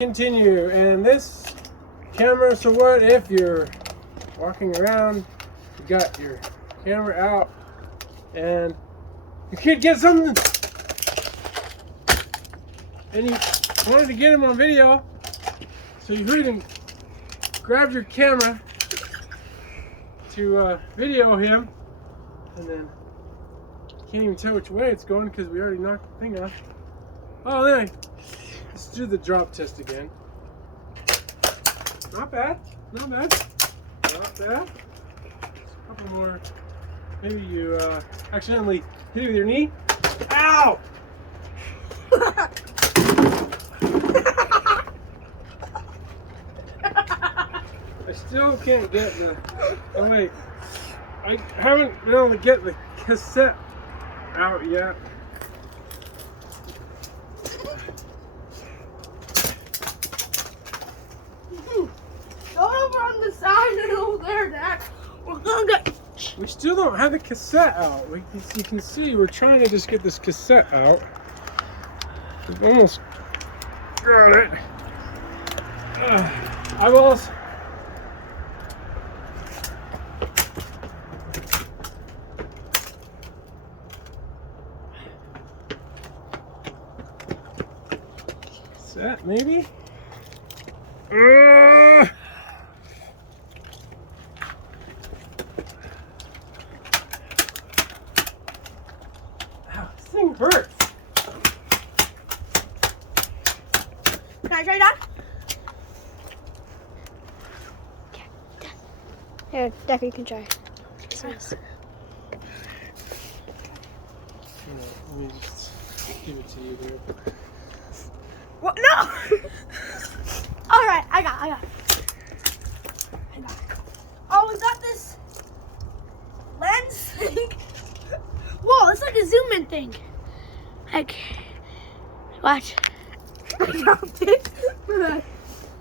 Continue, and this camera, so what if you're walking around, you got your camera out, and your kid gets something, and you wanted to get him on video, so you hurried and grabbed your camera to video him, and then you can't even tell which way it's going because we already knocked the thing off. Oh, there. Let's do the drop test again. Not bad, not bad, not bad. Just a couple more. Maybe you accidentally hit it with your knee. Ow! I still can't get the. Oh wait, I haven't been able to get the cassette out yet. Over on the side and over there, Dad. We're gonna get. We still don't have the cassette out. You can see we're trying to just get this cassette out. We've almost got it. I've also. Cassette, maybe? This thing hurts. Can I try that? Here, Deck, you can try. Let me just give it to you here. What? No! Alright, I got it. Oh, we got this lens thing. Whoa, it's like a zoom in thing. Heck. Watch. I dropped it.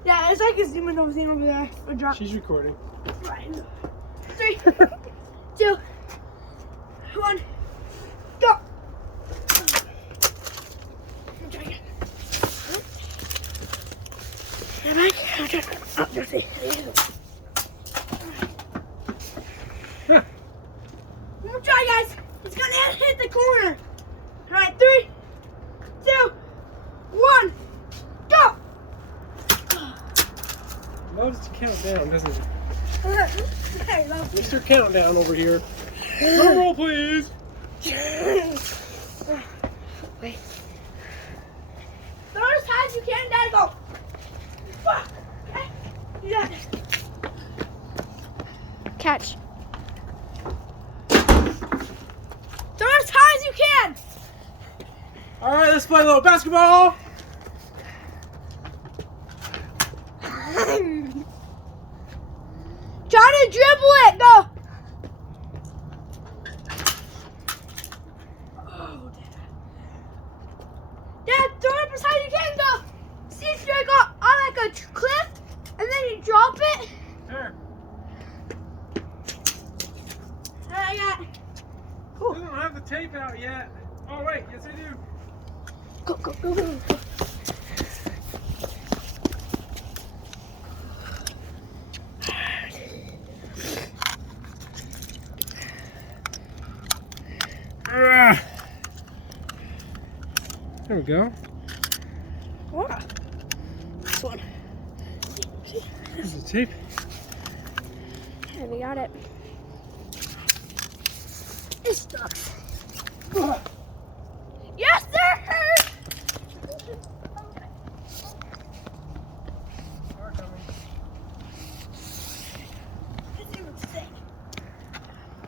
Yeah, it's like a zoom in thing over there. I dropped it. She's recording. Right. 3, 2, 1, go! Come back. Oh, let's see. Huh. One more try, guys. It's gonna hit the corner. All right, 3, 2, 1, go! Loves to count down, doesn't he? Hey, love. Mr. Countdown over here. Drum roll, please. Wait. Throw as high as you can, Dad. Go. Fuck. Okay. You got it. Catch. Throw as high as you can. All right, let's play a little basketball. Try to dribble it. Go. Oh, Dad, throw it up as high as you can. Go. See if you go on like a cliff, and then you drop it. Here. I got. We don't have the tape out yet. Oh wait, yes I do. Go, go, go, go. There we go. Wow. This one. There's the tape. There, we got it. It sucks. Ah.